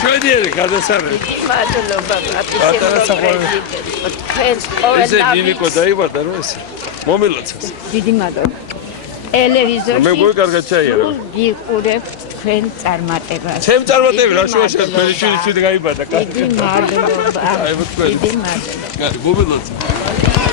Şöyle გადასარევი. მადლობა პატივისცემი. ესე ნინიკო დაიბადა რომ ეს მომილოცოს. დიდი მადლობა. ტელევიზორში მე გულკარგად ჩაიარა. გიყურებ თქვენ წარმატებას. ჩემ წარმატები რა შუაშენ მე შვილი გაიბადა. დიდი მადლობა. აი ვთქვი. დიდი მადლობა. მომილოცოს.